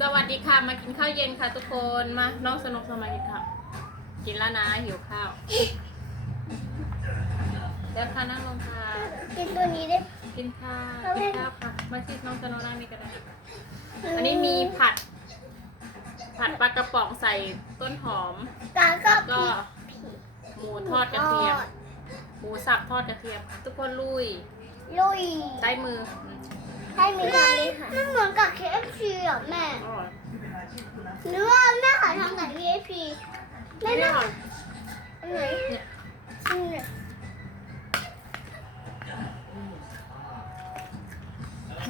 สวัสดีค่ะ มากินข้าวเย็นค่ะทุกคนมาน้องสนุกสมากินข้าวกินแล้วนะหิวข้าวเดี๋ยวค่ะนั่งลงค่ะ กินตัวนี้ได้ กินข้าวเอาไว้กินข้าวค่ะ มาที่น้องสนุกนั่งนี่ก็ได้อันนี้มีผัด ผัดปลากระป๋องใส่ต้นหอมกาก็ก็หมูทอดกระเทียมหมูสับทอดกระเทียม ทุกคนลุยลุยใช้มือ อืมให้มีตัวนี้ค่ะมันเหมือนกับ KFC เหรอแม่ อร่อยหรือว่าแม่ขายทำกับ KFC แม่ไม่แม่อร่อยอันไหนเนี่ยอืมเนี่ย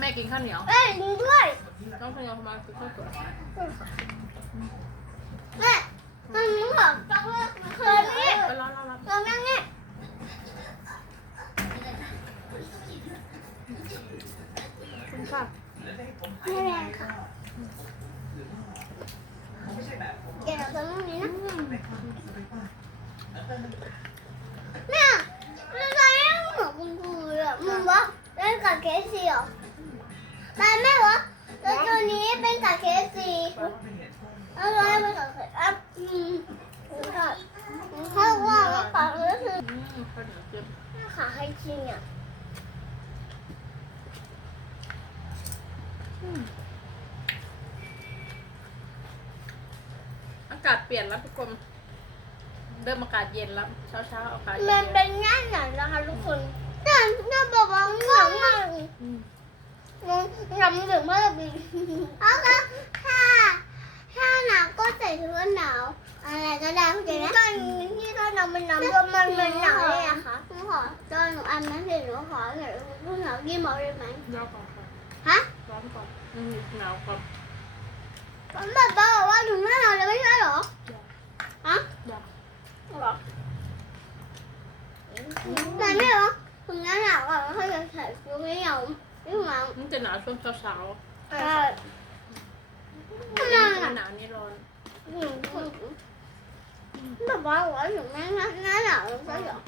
แม่กินข้าวเหนียว เอ้ยดูด้วยต้องพยายามมากินข้าวสวยแม่มันเหมือนกับต้องเลือกมันคือนี่ไปร้อนร้อนร้อนเรานั่งนี่คุ ค่ะไม่แรงค่ะเดี๋ยวเราจะนั่งนี้นะแม่เราจะเล่นเหมือนคุณครูเลยมึงวะเล่นกับ KFC เหรอแต่แม่วะแล้วตัวนี้เป็นกับ KFC เอาไว้ไปกับเคอะอืมถ้าว่าแล้วปากก็คือขาวเหนียวเจียมขาให้จริงอะ อากาศเปลี่ยนแล้วทุกคนเริ่มอากาศเย็นแล้วเช้าเช้าๆอากาศเย็มันนเป็นง่ายหนังนะคะทุกคนแต่แต่บอกว่าหนังมากๆอืมมันยำถึงมากเลยเอาละถ้าถ้าหนาวก็ใส่ชุดหนาวอะไรก็ได้เข้าใจนะตอนที่ตอนหนาวมันหนาวมันมันมันหนาวเลยอะค่ะหนูขอตอนหนูอันนั้นเสร็จหนูขอใส่ชุดหนาวยี่หมอได้ไหมร้อนก่อนค่ะฮะ ร้อนก่ออืมหนาก่อนตอแบบบอกว่าถึงหน้าหนาวจะไม่ใช่เหรออะอย่าหรอแต่ไม่หรอถึงหน้าหนาวก็แค่จะใส่ชุดไม่หนาวไม่หนาวมันจะหนาวช่วงเช้าๆใช่หนาวหนาวนี่ร้อนแบบว่าว่าถึงหน้หนาวแล้วใช่เหรอ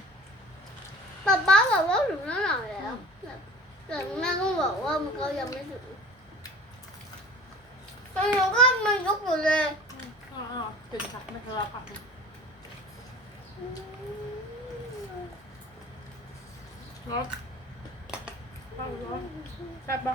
แบบว่าว่าถึงหน้หนาวแล้ว หลังหน้ก็บอกว่ามันก็ยังไม่ถึงแต่หนูก็มันยกอยู่เลยตื่นค่ะไม่ทะเลาะกันร้อนร้อนแซ่บปะ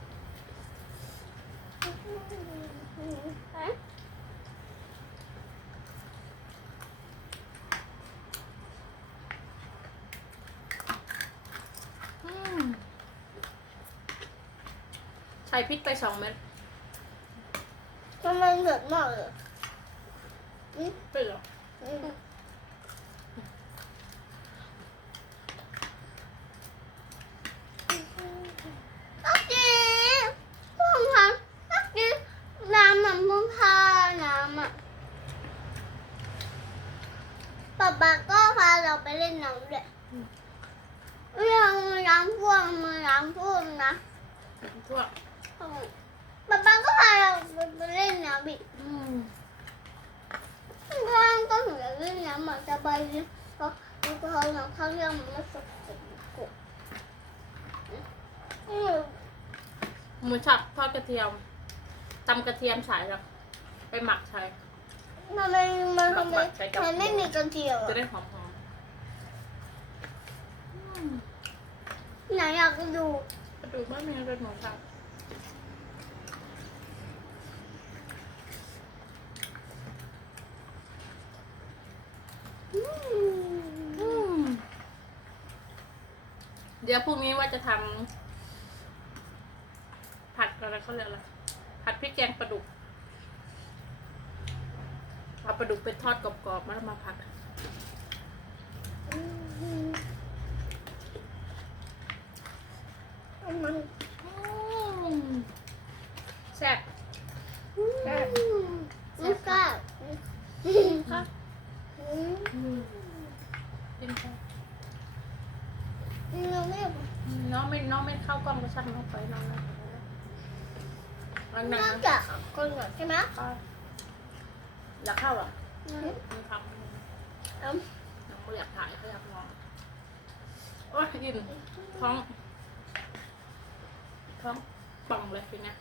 พริกไปสองเม็ดทำไมเหลือมากเลยอืมเปหรออืมนักกีพุ่งพันนักกีน้ำมันพุ่งพาน้ำอะป๊าก็พาเราไปเล่นน้ำด้วยเรื่องน้ำพ่วงมือน้ำพ่วงนะ ทั่ว ป๊าป๊าก็พาเราไปเล่นน้ำอีกอืมข้างก็หนูอยากเล่นน้ำอะสบายดีเพราะเพราะน้ำข้างเรื่องมันไม่สกปรกอืมหมูสับทอดกระเทียมตำกระเทียมใส่แล้วไปหมักใส่ทำไมมันทำไมมันไม่มีกระเทียมจะอะได้หอมหอมไหนอยากดูกระดูกไม่มีอะไรหมูสับ อืม เดี๋ยวพรุ่งนี้ว่าจะทำผัดอะไรเขาเรียกอะไรผัดพริกแกงปลาดุกเอาปลาดุกไปทอดกรอบๆแล้วมาผัดมัน แซ่บ แซ่บ มันก็ ค่ะ อืม กินค่ะ เราไม่ น้องไม่น้องไม่เข้ากล้องก็ช่างน้องไปน้องนะอันนั้น่านจะคนก่อนใช่ไหมก็อยากเข้าเหรออืมไม่ทำอืมน้องเขาอยากถ่ายเขาอยากมองโอ้ยยินท้องท้องป่องเลยทีเนี้ย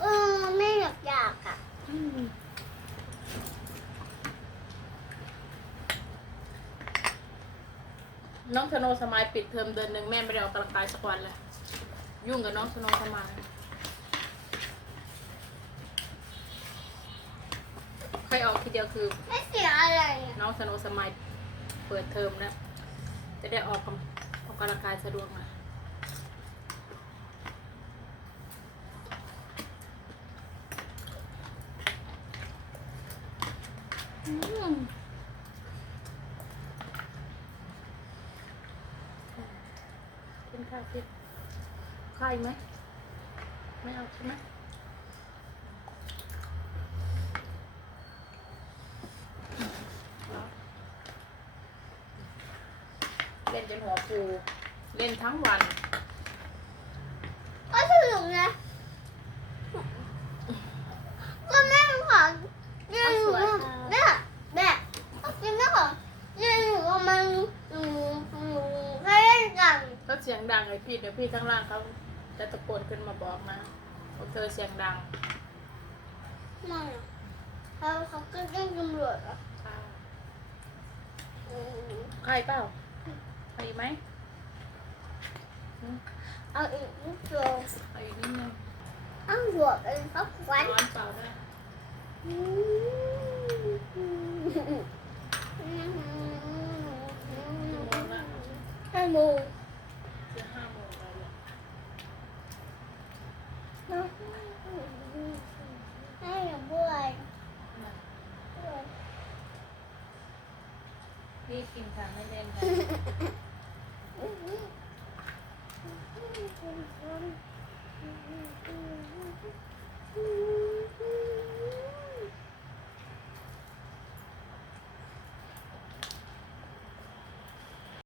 เออไม่อยากอยากอะ อืม น้องสโนว์สมายปิดเทอมเดือนหนึ่งแม่ไม่ได้ออกกำลังกายสักวันเลย ยุ่งกับน้องสโนว์สมายใครออกทีเดียวคือ ไม่เสียอะไรอะน้องสโนว์สมายเปิดเทอมแล้วจะได้ออกกำออกกำลังกายสะดวกหน่อยอืม กินข้าวกินข้าวอีกไหม ไม่เอาใช่ไหมเล่นจนหัวฟูเล่นทั้งวัน ก็สนุกนะก็แม่ขอยืนอยู่แม่แม่ก็กินแม่ขอยืนอยู่กับมันหนูหนูให้เล่นกัน ก็ เสียงดังไอพี่เดี๋ยวพี่ข้างล่างเขาจะตะโกนขึ้นมาบอกนะว่าเธอเสียงดังไม่อะเขาเขาก็แจ้งตำรวจอะอืมใครเปล่าใครอีกไหมหืมเอาอีกนิดเดียวเอาอีกนิดนึงเอาหลวกเองครับควันร้อนเปล่าได้อืมกี่โมงละห้าโมงจะห้าโมงแล้วเนี่ย ให้หนูด้วย พี่กิน ค่ะไม่เล่นค่ะ